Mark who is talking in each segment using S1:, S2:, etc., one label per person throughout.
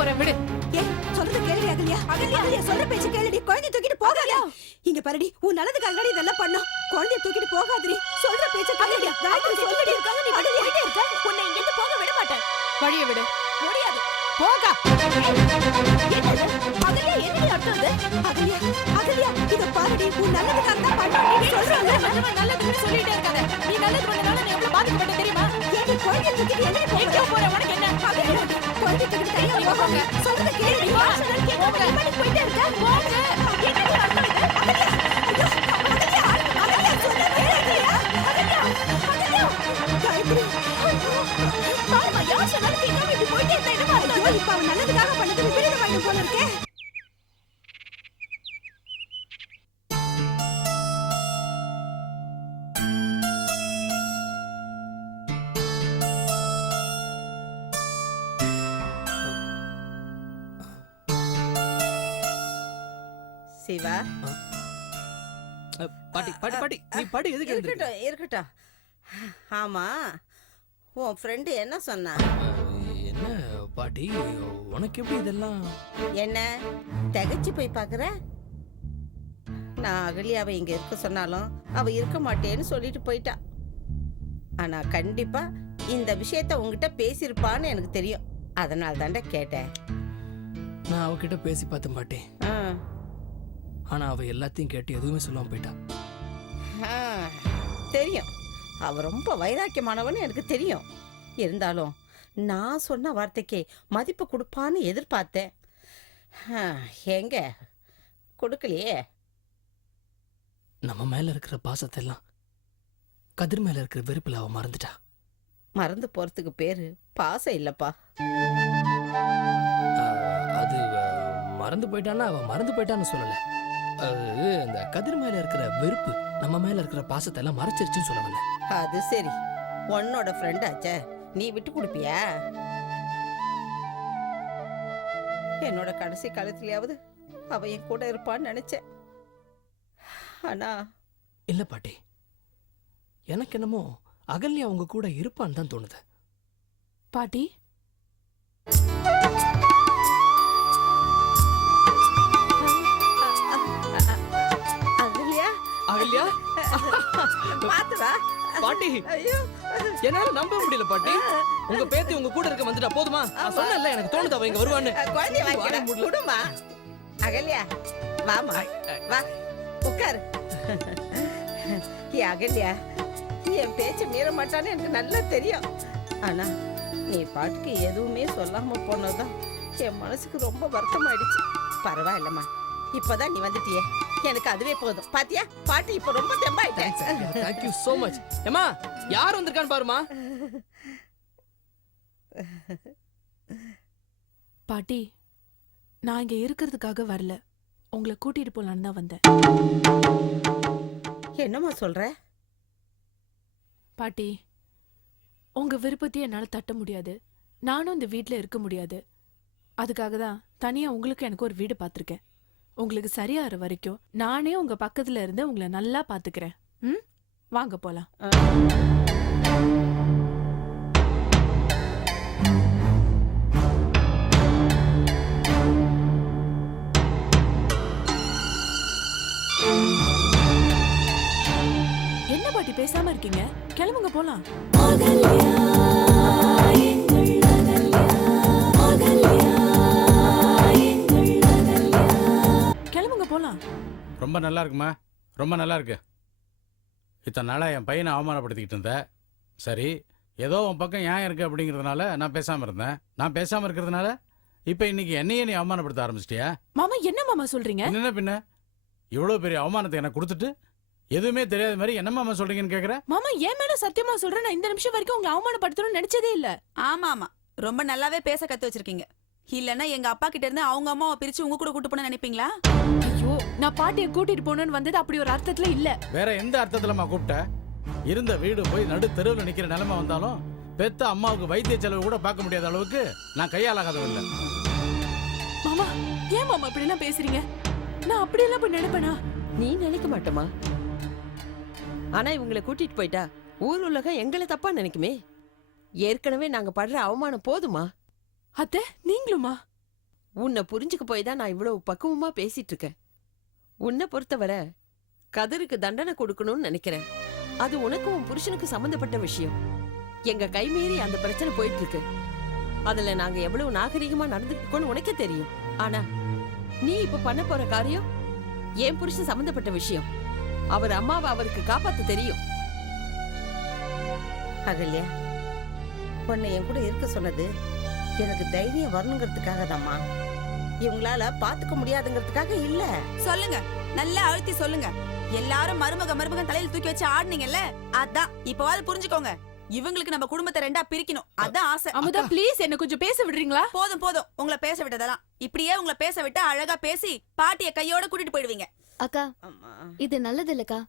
S1: போறேன் விடு.
S2: ஏய் சொல்றது கேளுடி அகல்யா. அகல்யா. சொல்ற பேச்சு கேளுடி. குழந்தை தூக்கிட்டு போகாத. இங்க பாருடி உன் நல்லதுக்காக இதெல்லாம் பண்ணோம். குழந்தைய தூக்கிட்டு போகாதடி. சொல்ற பேச்சு கேளுடி. காயத்ரி சொல்லிட்டு இருக்காங்க நீ மட்டும் போயிட்டே இருக்க உன்னை இங்க இருந்து போக விட மாட்டேன்.
S1: வழிய விடு.
S2: முடியாது.
S1: போக.
S2: என்னது? அகல்யா என்னடி அர்த்தம் இது? அகல்யா அகல்யா இத பாருடி. உன் நல்லதுக்காக தான் பண்ணோம் நீ சொல்றாங்க.
S1: நல்லதுன்னு சொல்லிட்டே இருக்காத. நீ நல்லது பண்ணனால நான் எவ்வளவு பாதிக்கப்பட்ட தெரியுமா?
S2: ஏடி குழந்தைய தூக்கிட்டு போற
S1: போற உனக்கு என்ன?
S2: அகல்யா சொல்றத பாட்டுக்கு போயிட்டே இருக்க
S1: போங்க.
S3: சிவா
S4: பாட்டி பாட்டி பாட்டி நீ பாட்டி எதுக்கு
S3: இருக்கட்டும் இருக்கட்டும். ஆமா. உன் ஃப்ரெண்டு என்ன சொன்னா?
S4: என்ன பாட்டி உனக்கு எப்படி இதெல்லாம்?
S3: என்ன? திகைச்சு போய் பார்க்குற நான் அகலியாவை இங்க இருக்க சொன்னாலும் அவ இருக்க மாட்டேன்னு சொல்லிட்டு போயிட்டா. ஆனா கண்டிப்பா இந்த விஷயத்த உங்ககிட்ட பேசியிருப்பான்னு எனக்கு தெரியும். அதனால தாண்டா கேட்டேன்.
S4: நான் அவகிட்ட பேசி பார்த்தேன் பாட்டி
S3: ஆ,
S4: ஆனா அவ எல்லாத்தையும் கேட்டு எதுவுமே சொல்லாம போயிட்டா.
S3: தெரியும். அவ ரொம்ப வைராக்கியமானவன்னு எனக்கு தெரியும். இருந்தாலும் நான் சொன்ன வார்த்தைக்கு மதிப்பு கொடுப்பான்னு எதிர்பார்த்தேன். எங்க? கொடுக்கலையே.
S4: நம்ம மேல இருக்கிற பாசத்தை எல்லாம் கதிர் மேல இருக்கிற வெறுப்புல அவ மறந்துட்டா.
S3: மறந்து போறதுக்கு பேரு பாசம் இல்லப்பா.
S4: அது மறந்து போயிட்டான்னா அவ மறந்து போயிட்டான்னு சொல்லல. அது அந்த கதிர் மேல இருக்கிற வெறுப்பு நம்ம மேல இருக்கிற பாசத்தை எல்லாம் மறைச்சிருச்சுன்னு சொல்ல வந்தேன்.
S3: அது சரி. உன்னோட ஃப்ரெண்ட் ஆச்சே. நீ விட்டு கொடுப்பியா? என்னோட கடைசி காலத்துலயாவது அவ என் கூட இருப்பான்னு நினைச்சேன். ஆனா
S4: இல்ல பாட்டி. எனக்கு என்னமோ அகல்யா உங்க கூட இருப்பான்னு தான் தோணுது.
S1: பாட்டி
S3: அகல்யா பாத்துடா
S4: பாட்டி
S3: ஐயோ.
S4: என்னால நம்ப முடியல பாட்டி. உங்க பேத்தி உங்க கூட இருக்க வந்துட்டா போதுமா? நான் சொன்னேன்ல எனக்கு தோணுது அவ இங்க வருவான்னு.
S3: குழந்தைய
S4: மூடல.
S3: குடுமா அகல்யா வாமா வா உட்காரு. ஏ அகல்யா என் பேச்ச மீற மாட்டான்னு எனக்கு நல்லா தெரியும். ஆனா நீ பாட்டுக்கு எதுவுமே சொல்லாம போனதுதான் என் மனசுக்கு ரொம்ப வருத்தமாயிடுச்சு. பரவாயில்லம்மா. இப்பதான் நீ வந்துட்டியே. எனக்கு அதுவே போதும். பாத்தியா? பாட்டி இப்ப ரொம்ப தெம்பாயிட்டேன்
S4: தேங்க் யூ so மச் ஏமா யார் வந்திருக்கான்னு பாருமா
S1: பாட்டி நான் இங்க இருக்கிறதுக்காக வரல. உங்களை கூட்டிட்டு போலான்னு தான் வந்தேன்.
S3: என்னம்மா சொல்ற?
S1: பாட்டி உங்க விருப்பத்தையும் என்னால தட்ட முடியாது. நானும் இந்த வீட்ல இருக்க முடியாது. அதுக்காக தான் தனியா உங்களுக்கு எனக்கு ஒரு வீடு பார்த்திருக்கேன் உங்களுக்கு சரியாகிற வரைக்கும் நானே உங்க பக்கத்துல இருந்து உங்களை நல்லா பாத்துக்கிறேன் ம்? வாங்க போலாம். என்ன பாட்டி பேசாம இருக்கீங்க? கிளம்புங்க போலாம்.
S5: ரொம்ப நல்லா இருக்குமா ரொம்ப நல்லா இருக்கு இத்தனை நாளாக என் பையனை அவமானப்படுத்திக்கிட்டு இருந்தேன் சரி ஏதோ உன் பக்கம் ஏன் இருக்கு அப்படிங்கிறதுனால நான் பேசாமல் இருந்தேன். நான் பேசாமல் இருக்கிறதுனால இப்போ இன்னைக்கு என்னையே நீ அவமானப்படுத்த ஆரம்பிச்சிட்டியா?
S1: மாமா என்ன மாமா சொல்றீங்க?
S5: என்ன பின்ன? இவ்வளோ பெரிய அவமானத்தை எனக்கு கொடுத்துட்டு எதுவுமே தெரியாத மாதிரி என்னம்மா சொல்றீங்கன்னு கேட்குற
S1: மாமா என் மேல சத்தியமா சொல்றேன். நான் இந்த நிமிஷம் வரைக்கும் உங்களை அவமானப்படுத்தணும்னு நினைச்சதே இல்ல.
S2: ஆமா ஆமா ரொம்ப நல்லாவே பேச கத்து வச்சிருக்கீங்க. இல்லன்னா எங்க அப்பா கிட்ட இருந்து அவங்க அம்மாவை பிரிச்சு உங்க கூட கூட்டு போன நினைப்பீங்களா?
S1: ஐயோ நான் பாட்டியை கூட்டிட்டு போகணும்னு வந்தது அப்படி ஒரு அர்த்தத்துல இல்ல.
S5: வேற எந்த அர்த்தத்திலம்மா கூப்பிட்ட? இருந்த வீடு போய் நடு தெருவில் நிற்கிற நிலைமை வந்தாலும் பெத்த அம்மாவுக்கு வைத்திய செலவு கூட பார்க்க முடியாத அளவுக்கு நான் கையாளாகாதவன் இல்லை.
S1: மாமா ஏன் மாமா இப்படி எல்லாம் பேசுறீங்க? நான் அப்படி எல்லாம் போய் நினைப்பேனா?
S6: நீ நினைக்க மாட்டோமா ஆனா இவங்களை கூட்டிட்டு போயிட்டா ஊர் உலகம் எங்களை தப்பா நினைக்குமே. ஏற்கனவே நாங்க படுற அவமானம் போதுமா?
S1: அத்தை நீங்களுமா?
S6: உன்னை புரிஞ்சுக்க போய் தான் நான் இவ்வளவு பக்குவமா பேசிட்டு இருக்கேன் உன்னை பொறுத்தவரை கதிருக்கு தண்டனை கொடுக்கணும்னு நினைக்கிறேன். அது உனக்கு உன் புருஷனுக்கு சம்பந்தப்பட்ட விஷயம். எங்க கைமீறி அந்த பிரச்சனை போயிட்டு இருக்கு அதுல நாங்க எவ்வளவு நாகரிகமா நடந்துக்கோன்னு உனக்கே தெரியும். ஆனா நீ இப்ப பண்ண போற காரியம் என் புருஷன் சம்பந்தப்பட்ட விஷயம். அவர் அம்மாவை அவருக்கு காப்பாத்த தெரியும்.
S3: அகல்யா உன்னை என் கூட இருக்க சொன்னது எனக்கு தைரியம் வரணுங்கிறதுக்காக தாம்மா இவங்களால பாத்துக்க முடியாதுங்கிறதுக்காக இல்ல.
S2: சொல்லுங்க. நல்லா அழுத்தி சொல்லுங்க. எல்லாரும் மருமக மருமகன் தலையில தூக்கி வச்சு ஆடுனீங்கல்ல? அதான். இப்பவாது புரிஞ்சுக்கோங்க. இவங்களுக்கு நம்ம குடும்பத்தை ரெண்டா பிரிக்கணும். அதான் ஆசை.
S1: அமுதா ப்ளீஸ் என்ன கொஞ்சம் பேச விடுறீங்களா?
S2: போதும் போதும். உங்களை பேச விட்டதெல்லாம். இப்படியே உங்களை பேச விட்டு அழகா பேசி பாட்டிய கையோட கூட்டிட்டு போயிடுவீங்க.
S7: அக்கா
S3: அம்மா.
S7: இது நல்லது இல்லக்கா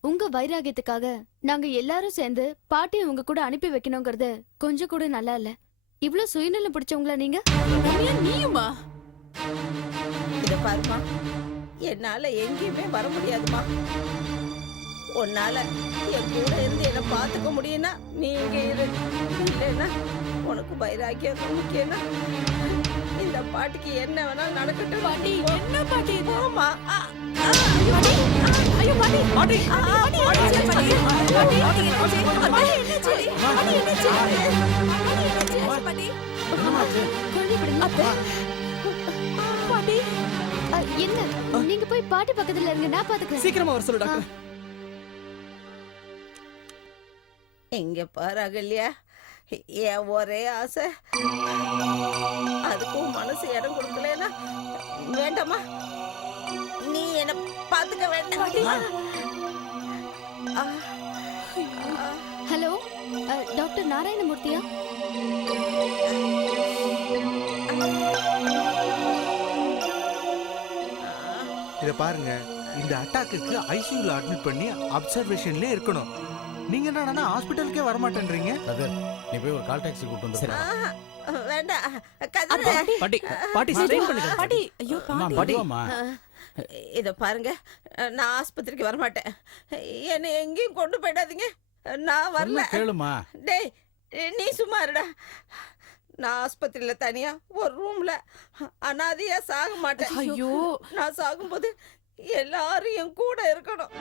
S7: உங்க வைராகியத்துக்காக நாங்க எல்லாரும் சேர்ந்து பாட்டியை உங்க கூட அனுப்பி வைக்கணுங்கிறது கொஞ்சம் கூட நல்லா இல்ல. இவ்ளோ சுயநலம் பிடிச்சவங்களா நீங்க
S1: நீயுமா
S3: இத பாருமா என்னால எங்கேயுமே வர முடியாதுமா உன்னால என் கூட இருந்து என்ன பாத்துக்க முடியும்னா நீ இங்க இரு இல்லைன்னா உனக்கு வைராக்கியம் முக்கியம்னா இந்த பாட்டுக்கு என்ன வேணாலும் நடக்கட்டும்
S1: பாட்டி என்ன பாட்டி பாட்டி ஐயோ பாட்டி
S4: பாட்டி
S1: பாட்டி என்னாச்சு? பாட்டி பாட்டி என்னாச்சு? பாட்டி என்னாச்சு? பாட்டி என்னாச்சு? பாட்டி. பாட்டி.
S7: என்ன? நீங்க போய் பாட்டி பக்கத்துல இருங்க நான் பாத்துக்கிறேன்.
S4: சீக்கிரமா வர சொல்லு டாக்டர்.
S3: இங்க பாரு அகல்யா. என் ஒரே ஆசை. அதுக்கும் மனசு இடம் கொடுக்கலனா வேண்டாமா? நீ என்ன பாத்துக்க வேண்டாம்.
S7: டாக்டர் நாராயணமூர்த்தியா?
S8: இத பாருங்க. இந்த அட்டாக்குக்கு ஐசியூல அட்மிட் பண்ணி அப்சர்வேஷன்லயே இருக்கணும். நீங்க என்னடா ஹாஸ்பிட்டலுக்கே வர மாட்டேன்றீங்க
S5: கதிர் நீ போய் ஒரு கால் டாக்ஸி கூட்டு வந்து
S3: வேண்டாம்
S4: பாட்டி பாட்டி ஸ்ட்ரெயின் பண்ணுங்க
S1: பாட்டி ஐயோ பாட்டி.
S5: மெதுவாம்மா.
S3: இத பாருங்க. நான் ஆஸ்பத்திரிக்கு வர மாட்டேன் என்னை எங்கேயும் கொண்டு போயிடாதீங்க. நான் வரல.
S5: கேளுமா.
S3: டேய் நீ சும்மா இருடா. நான் ஆஸ்பத்திரியில தனியா ஒரு ரூம்ல. அனாதையா சாக மாட்டேன்.
S1: ஐயோ
S3: நான் சாகும்போது எல்லாரும் என் கூட இருக்கணும்.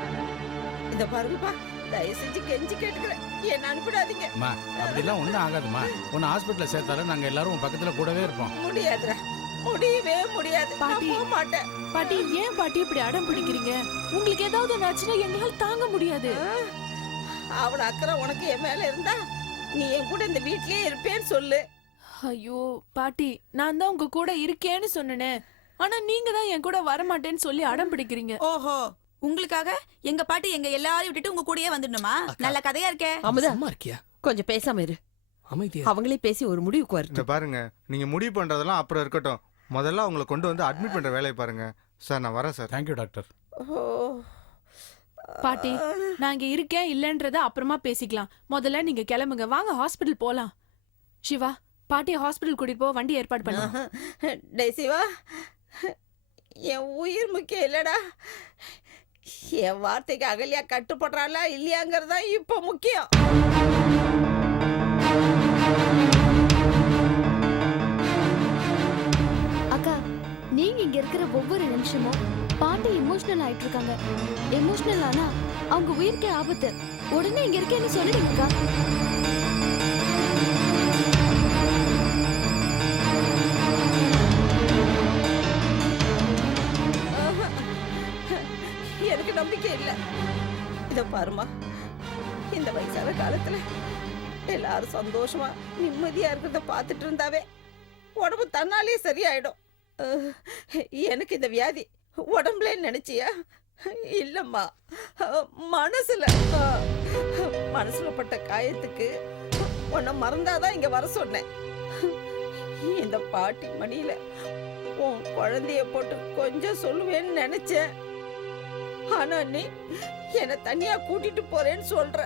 S3: இத பாருங்கப்பா தயவு செஞ்சு கெஞ்சி கேட்டுக்கிறேன். என்ன அனுப்பிடாதீங்க.
S5: அம்மா அப்படிலாம் ஒண்ணும் ஆகாதும்மா உன்னை ஹாஸ்பிட்டல்ல சேர்த்தாலும் நாங்க எல்லாரும் உன் பக்கத்துல கூடவே இருப்போம்.
S3: முடியாதுடா. முடியவே முடியாது. நான்
S1: பாட்டி.
S3: போக மாட்டேன்.
S1: பாட்டி ஏன் பாட்டி இப்படி அடம் பிடிக்கிறீங்க? உங்களுக்கு ஏதாவது ஒண்ணு ஆச்சுன்னா எங்களால தாங்க முடியாது.
S3: அவள அக்கறை உனக்கு என் மேல இருந்தா நீ என் கூட இந்த வீட்லயே இருப்பேன்னு சொல்லு.
S1: ஐயோ பாட்டி நான் தான் உங்க கூட இருக்கேன்னு சொன்னேனே. ஆனா நீங்க தான் என் கூட வர மாட்டேன்னு சொல்லி அடம் பிடிக்கிறீங்க.
S2: ஓஹோ. உங்களுக்காக எங்க பாட்டி எங்க எல்லாரையும் விட்டுட்டு உங்க கூடயே வந்துடணுமா. நல்ல கதையா இருக்கே.
S6: அமுதா
S4: சும்மா இருக்கியா?
S6: கொஞ்சம் பேசாம இரு.
S4: அமைதியா
S6: அவங்களே பேசி ஒரு முடிவுக்கு
S8: இந்த
S6: வரட்டும்
S8: பாருங்க நீங்க முடிவு பண்றதெல்லாம் அப்புறம் இருக்கட்டும். முதல்ல அவங்கள கொண்டு வந்து அட்மிட் பண்ற வேலையை பாருங்க. சார் நான் வரேன் சார்.
S5: தேங்க்யூ டாக்டர்
S3: ஓ
S1: பாட்டி நான் இங்க இருக்கேன் இல்லன்றத அப்புறமா பேசிக்கலாம். முதல்ல நீங்க கிளம்புங்க. வாங்க ஹாஸ்பிடல் போலாம். சிவா பாட்டிய ஹாஸ்பிடல் கூட்டிட்டு போ வண்டி ஏற்பாடு பண்ணு.
S3: டேய் சிவா. என் உயிர் முக்கியம் இல்லடா. என் வார்த்தைக்கு அகல்யா கட்டுப்படுறாளா இல்லையாங்கிறது தான் இப்போ முக்கியம்.
S7: அக்கா நீங்க இங்க இருக்கிற ஒவ்வொரு நிமிஷமும் பாட்டி எமோஷனல் ஆயிட்டு இருக்காங்க எமோஷனல் ஆனா அவங்க உயிருக்கே ஆபத்து. உடனே இங்க இருக்கேன்னு சொல்லிடுங்கக்கா
S3: எனக்கு நம்பிக்கை இல்லை. இதை பாருமா இந்த வயசான காலத்துல எல்லாரும் சந்தோஷமா நிம்மதியா இருக்கிறத பார்த்துட்டு இருந்தாவே உடம்பு தன்னாலே சரியாயிடும். எனக்கு இந்த வியாதி உடம்புல நினைச்சியா? இல்லம்மா. மனசுல மனசுல பட்ட காயத்துக்கு உன்னை மறந்தாதான் இங்க வர சொன்னேன். இந்த பாட்டி மணியில உன் குழந்தைய போட்டு கொஞ்சம் சொல்லுவேன்னு நினைச்சேன். ஆனா நீ என்னை தனியா கூட்டிட்டு போறேன்னு சொல்ற.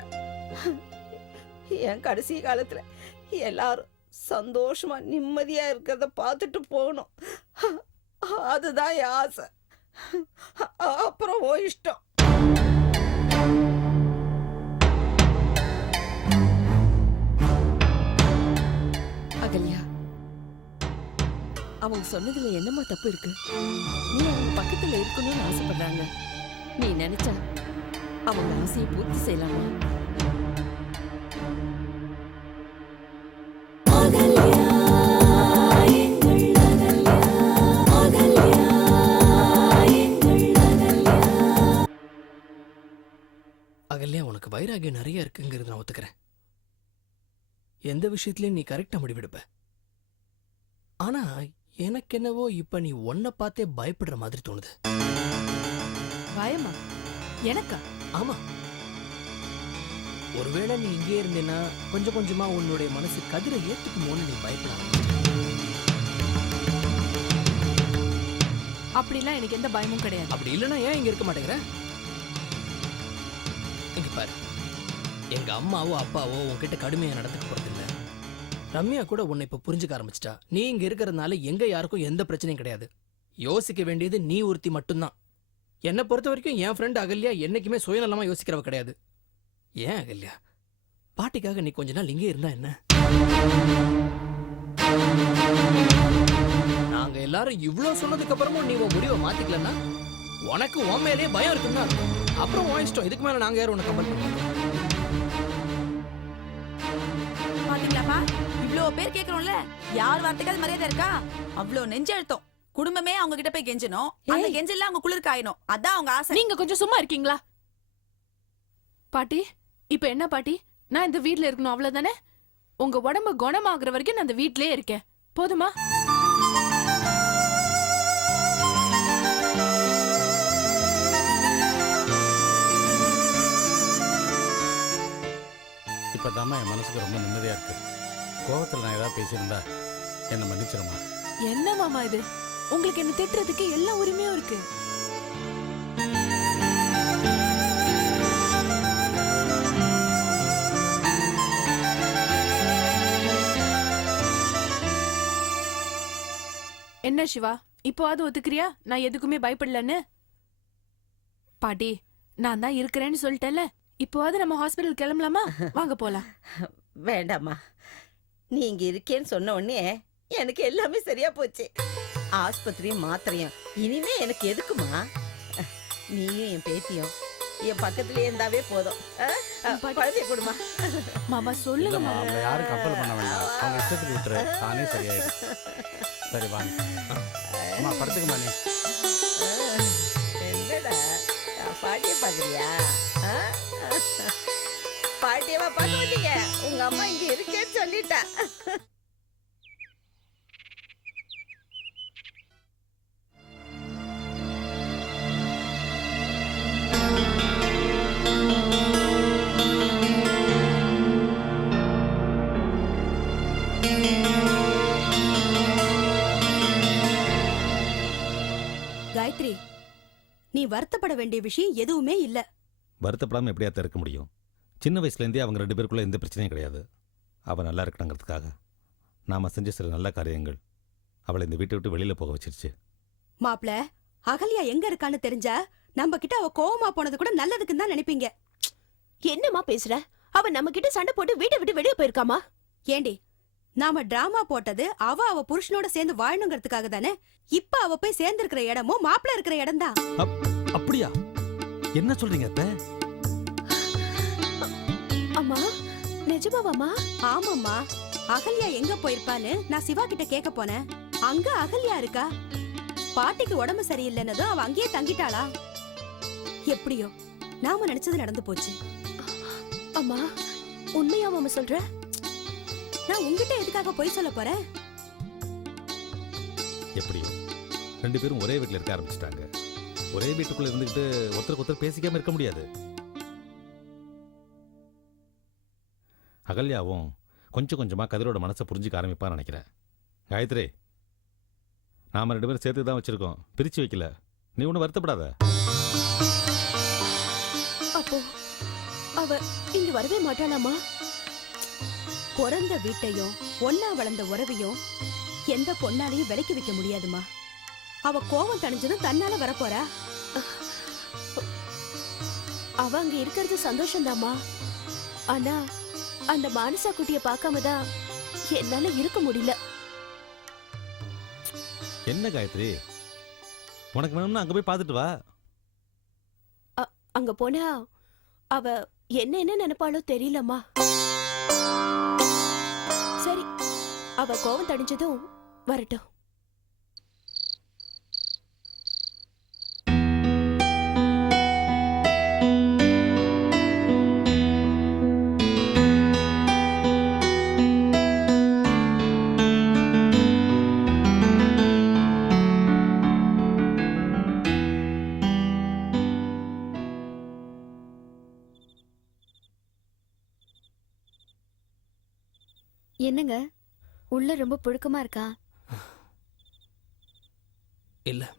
S3: என் கடைசி காலத்துல எல்லாரும் சந்தோஷமா நிம்மதியா இருக்கிறத பார்த்துட்டு போகணும். அதுதான் என் ஆசை. அப்புறம் ஓ இஷ்டம்.
S6: அகல்யா அவங்க சொன்னதுல என்னம்மா தப்பு இருக்கு? நீ அவங்க பக்கத்துல இருக்கணும்னு ஆசைப்படுறாங்க. நீ நினைச்சா அவங்க ஆசையை பூர்த்தி செய்யலாமா?
S4: அகல்யா உனக்கு வைராகியம் நிறைய இருக்குங்கிறது நான் ஒத்துக்கிறேன். எந்த விஷயத்துலயும் நீ கரெக்டா முடிவெடுப்ப. ஆனா எனக்கு என்னவோ இப்ப நீ உன்னை பார்த்தே பயப்படுற மாதிரி தோணுது.
S1: பயமா? எனக்கா?
S4: ஆமா. ஒருவேளை நீ இங்கே இருந்தேன்னா கொஞ்சம் கொஞ்சமா உன்னுடைய மனசு கதிரை ஏத்துக்குமோன்னு நீ பயப்படாம
S1: அப்படிலாம் எனக்கு எந்த பயமும் கிடையாது.
S4: அப்படி இல்லைன்னா ஏன் இங்க இருக்க மாட்டேங்கிற? எங்க அம்மாவோ அப்பாவோ உன்கிட்ட கடுமையாக நடந்துக்க போறது ரம்யா கூட உன்னை இப்போ புரிஞ்சுக்க ஆரம்பிச்சிட்டா. நீ இங்க இருக்கிறதுனால எங்க யாருக்கும் எந்த பிரச்சனையும் கிடையாது. யோசிக்க வேண்டியது நீ ஒருத்தி மட்டும்தான். என்னை பொறுத்த வரைக்கும் என் ஃப்ரெண்ட் அகல்யா என்னைக்குமே சுயநலமா யோசிக்கிறவ கிடையாது. ஏன் அகல்யா? பாட்டிக்காக நீ கொஞ்ச நாள் இங்கே இருந்தா என்ன? நாங்க எல்லாரும் இவ்வளோ சொன்னதுக்கு அப்புறமும் நீ உன் முடிவை மாத்திக்கலன்னா உனக்கு உன் மேலேயே பயம் இருக்குன்னா அப்புறம் உன் இஷ்டம். இதுக்கு மேல நாங்க யாரும் உன்னை கம்பல் பண்ணுவோம்
S2: பாத்தீங்களாப்பா இவ்ளோ பேர் கேக்குறோம்ல. யார் வார்த்தைக்காவது மரியாதை இருக்கா? அவ்ளோ நெஞ்செழுத்தம் குடும்பமே அவங்க கிட்ட போய் கெஞ்சணும் அந்த
S6: ஏய்.
S2: கெஞ்சல அவங்க குளிர் காயணும் அதான் அவங்க ஆசை.
S1: நீங்க கொஞ்சம் சும்மா இருக்கீங்களா? பாட்டி இப்ப என்ன பாட்டி? நான் இந்த வீட்ல இருக்கணும் அவ்வளவுதானே? உங்க உடம்பு குணமாகுற வரைக்கும் நான் இந்த வீட்லயே இருக்கேன். போதுமா?
S5: இப்போ என் மனசுக்கு ரொம்ப நிம்மதியாக இருக்கு. கோவத்தில் நான் ஏதாவது பேசியிருந்தா என்னை மன்னிச்சிருமா?
S1: என்ன மாமா இது? உங்களுக்கு என்ன திட்டுறதுக்கு எல்லா உரிமையும் இருக்கு. என்ன சிவா இப்போவாது ஒத்துக்கிறியா? நான் எதுக்குமே பயப்படலன்னு? பாட்டி நான் தான் இருக்கிறேன்னு சொல்லிட்டேன்ல. இப்போவாது நம்ம ஹாஸ்பிடல் கிளம்பலாமா? வாங்க போலாம்.
S3: வேண்டாம்மா. நீ இங்க இருக்கேன்னு சொன்ன உடனே எனக்கு எல்லாமே சரியா போச்சு. ஆஸ்பத்திரியும் மாத்திரையும். இனிமே எனக்கு எதுக்குமா? நீயும் என் பேத்தியும் என் பக்கத்துலயே இருந்தாவே போதும். குழந்தைய கொடுமா.
S1: மாமா சொல்லுங்க மாமா.
S5: யாரும் கம்பல் பண்ண வேண்டாம். அவங்க இஷ்டத்துக்கு விட்டுரு. தானே சரியாயிடும். சரி வாங்க. அம்மா படுத்துக்குமா நீ.
S3: என்னடா? பாட்டிய பாக்குறியா? பாட்டியவா பண்ணுவீங்க உங்க அம்மா இங்க இருக்கேன்னு சொல்லிட்டா.
S2: காயத்ரி நீ வருத்தப்பட வேண்டிய விஷயம் எதுவுமே இல்ல.
S9: வருத்தப்படாமல் எப்படியா இருக்க முடியும்? சின்ன வயசுலேருந்தே அவங்க ரெண்டு பேருக்குள்ள எந்த பிரச்சனையும் கிடையாது. அவள் நல்லா இருக்கணுங்கிறதுக்காக. நாம் செஞ்ச சில நல்ல காரியங்கள் அவளை இந்த வீட்டை விட்டு வெளியில் போக வச்சிருச்சு.
S2: மாப்ள அகல்யா எங்க இருக்கான்னு தெரிஞ்சா நம்ம கிட்ட அவ கோவமா போனது கூட நல்லதுக்குன்னு தான் நினைப்பீங்க.
S10: என்னம்மா பேசுற? அவ நம்ம கிட்ட சண்டை போட்டு வீட்டை விட்டு வெளியே போயிருக்காமா?
S2: ஏண்டி நாம டிராமா போட்டது அவ அவ புருஷனோட சேர்ந்து வாழணுங்கிறதுக்காக தானே? இப்ப அவ போய் சேர்ந்திருக்கிற இடமும் மாப்பிள இருக்கிற இடம் தான்
S9: அப்படியா? என்ன சொல்றீங்க அத்தை?
S10: அம்மா நிஜமாவாமா
S2: ஆமாம்மா. அகல்யா எங்க போயிருப்பான்னு நான் சிவா கிட்ட கேட்க போனேன். அங்க அகல்யா இருக்கா? பாட்டிக்கு உடம்பு சரியில்லைன்னதும் அவ அங்கேயே தங்கிட்டாளா? எப்படியோ நாம நினைச்சது நடந்து போச்சு.
S10: அம்மா உண்மையாவாம சொல்ற?
S2: நான் உங்ககிட்ட எதுக்காக பொய் சொல்ல போறேன்?
S9: எப்படியோ ரெண்டு பேரும் ஒரே வீட்டில் இருக்க ஆரம்பிச்சிட்டாங்க. ஒரே வீட்டுக்குள்ள இருந்துக்கிட்டு ஒருத்தருக்கு ஒருத்தர் பேசிக்காம இருக்க முடியாது. அகல்யாவும் கொஞ்சம் கொஞ்சமாக கதிரோட மனசை புரிஞ்சுக்க ஆரம்பிப்பான்னு நினைக்கிறேன். காயத்ரி நாம ரெண்டு பேரும் சேர்த்து தான் வச்சிருக்கோம். பிரிச்சு வைக்கல. நீ ஒன்றும் வருத்தப்படாத.
S10: அப்போ அவ இங்க வரவே மாட்டாளாமா?
S2: பிறந்த வீட்டையும் ஒன்னா வளர்ந்த உறவையும் எந்த பொண்ணாலையும் விலைக்கு வைக்க முடியாதுமா? அவ கோவம் தணிஞ்சதும் தன்னால வரப்போறா?
S10: அவ அங்க இருக்கிறது சந்தோஷம்தாம்மா. ஆனா அந்த மானசா குட்டிய பார்க்காம தான் என்னால இருக்க முடியல.
S9: என்ன காயத்ரி? உனக்கு வேணும்னா அங்கே போய் பார்த்துட்டு வா.
S10: அங்க போனா அவ என்ன என்ன நினைப்பாளோ தெரியலம்மா. சரி அவ கோவம் தணிஞ்சதும் வரட்டும்.
S7: என்னங்க? உள்ள ரொம்ப புழுக்கமா இருக்கா?
S4: இல்ல.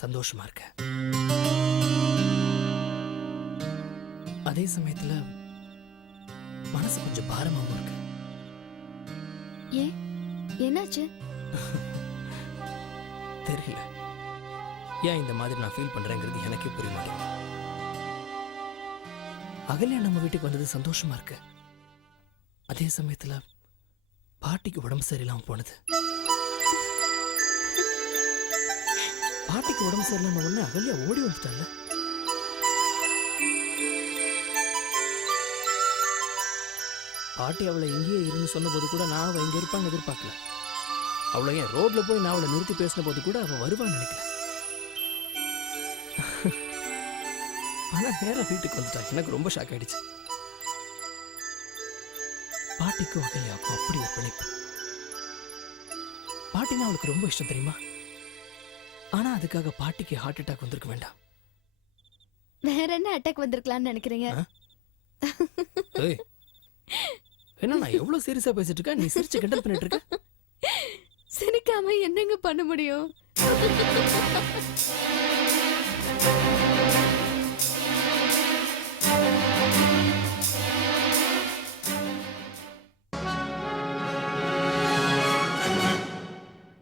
S4: சந்தோஷமா இருக்க. அதே சமயத்துல மனசு கொஞ்சம் பாரமாவும் இருக்கு.
S7: ஏன் என்னாச்சு?
S4: தெரியல. ஏன் இந்த மாதிரி நான் ஃபீல் பண்றேங்கிறது எனக்கே புரிய மாட்டேங்குது. அகல்யா நம்ம வீட்டுக்கு வந்தது சந்தோஷமா இருக்கு. அதே சமயத்துல பாட்டிக்கு உடம்பு சரியில்லாம போனது. பாட்டிக்கு உடம்பு சரியில்லாம உடனே அகல்யா ஓடி வந்துட்டால? பாட்டி அவளை எங்கேயே இருன்னு சொன்னபோது கூட நான் அவள் எங்கே இருப்பான்னு எதிர்பார்க்கல. அவளை ஏன் ரோட்ல போய் நான் அவளை நிறுத்தி பேசின போது கூட அவ வருவான்னு நினைக்கல. ஆனா நேரா வீட்டுக்கு வந்துட்டா. எனக்கு ரொம்ப ஷாக் ஆயிடுச்சு. பாட்டிக்கும் அகல்யாவுக்கும் அப்படி ஒரு பிணைப்பு பாட்டினா அவளுக்கு ரொம்ப இஷ்டம் தெரியுமா? ஆனா அதுக்காக பாட்டிக்கு ஹார்ட் அட்டாக் வந்திருக்க வேண்டாம்.
S7: வேற என்ன அட்டாக் வந்திருக்கலாம்னு நினைக்கிறீங்க?
S4: ஏய் என்ன நான் எவ்வளவு சீரியஸா பேசிட்டு இருக்கேன் நீ சிரிச்சு கிண்டல் பண்ணிட்டு இருக்க?
S7: சிரிக்காம என்னங்க பண்ண முடியும்?